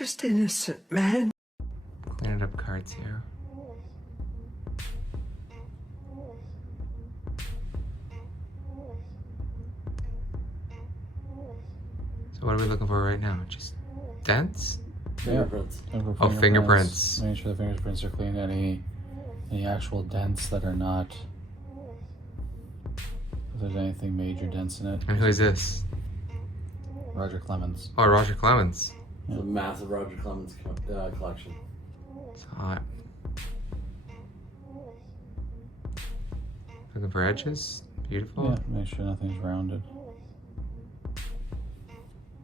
just innocent, man. Cleaning up cards here. So what are we looking for right now? Just dents? Fingerprints. Oh, fingerprints. Make sure the fingerprints are clean. Any actual dents that are not. If there's anything major dents in it. And who is this? Roger Clemens. Oh, Roger Clemens. It's a massive Roger Clemens collection. It's hot. Looking for edges? Beautiful. Yeah, make sure nothing's rounded.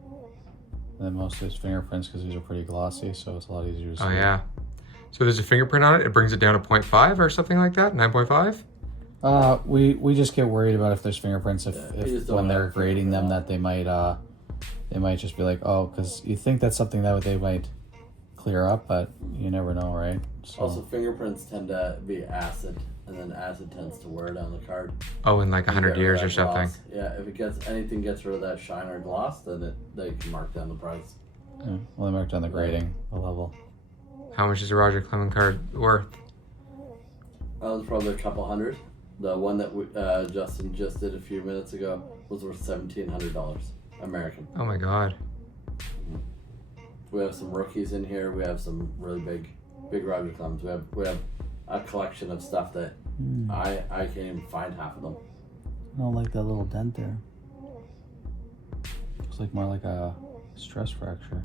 And then most of his fingerprints, because these are pretty glossy, so it's a lot easier to see. Oh yeah. So there's a fingerprint on it. It brings it down to 0.5 or something like that. 9.5. We just get worried about if there's fingerprints if when they're have grading them that they might just be like, oh, because you think that's something that they might clear up, but you never know, right? So. Also, fingerprints tend to be acid, and then acid tends to wear down the card. Oh, in like 100 years or something. Gloss. Yeah, if anything gets rid of that shine or gloss, then they can mark down the price. Yeah, well, they marked down the grading, the level. How much is a Roger Clemens card worth? That was probably a couple hundred. The one that Justin just did a few minutes ago was worth $1,700 American. Oh my God. We have some rookies in here. We have some really big Roger Clemens. We have a collection of stuff that I can't even find half of them. I don't like that little dent there. Looks like more like a stress fracture.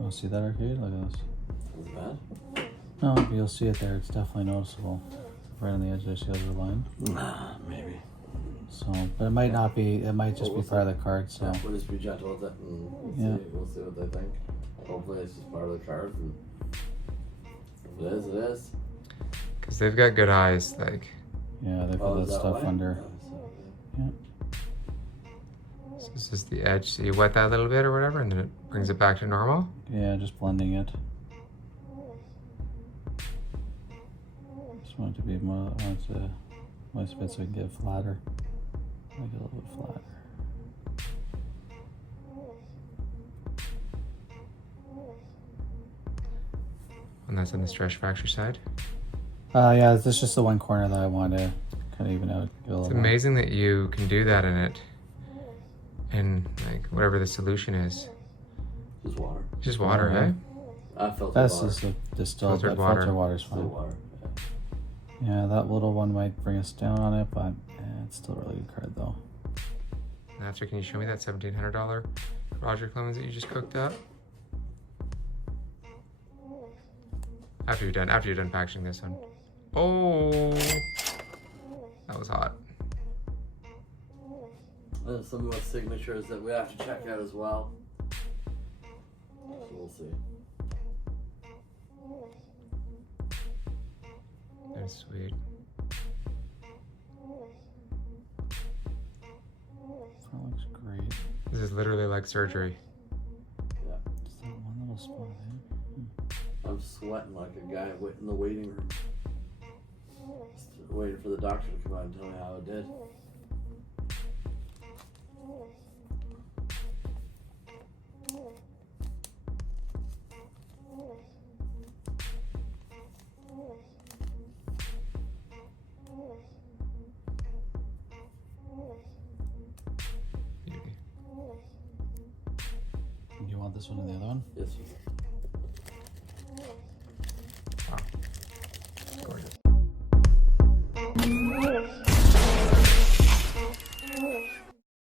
Oh, see that, Arcade? Look at this. Is it bad? No, but you'll see it there. It's definitely noticeable. Right on the edge there, see the other line? Maybe. So, but it might not be. It might just be part of the card. So. We'll just be gentle with it, and we'll see what they think. Hopefully, it's just part of the card. And if it is, it is. Because they've got good eyes, like. Yeah, they put that stuff under. Yeah. So this is the edge. So you wet that a little bit or whatever, and then it brings it back to normal. Yeah, just blending it. Just want it to be more. Most of it so I can get it flatter. Make it a little bit flatter. And that's on the stress fracture side. Yeah, that's just the one corner that I want to kind of even out. It's amazing that you can do that in it. And like whatever the solution is. Just water. Just water, Water, eh? Filtered That's water. just the distilled Filtered water. water. Filtered water's Still fine. water. Yeah, that little one might bring us down on it, but it's still a really good card though. And after, can you show me that $1,700 Roger Clemens that you just cooked up? After you're done packaging this one. Oh, that was hot. There's some of the signatures that we have to check out as well. So we'll see. That's sweet. That looks great. This is literally like surgery. Yeah. Just that one little spot I'm sweating like a guy in the waiting room. Just waiting for the doctor to come out and tell me how it did. Beauty. Do you want this one and the other one? Yes, sir.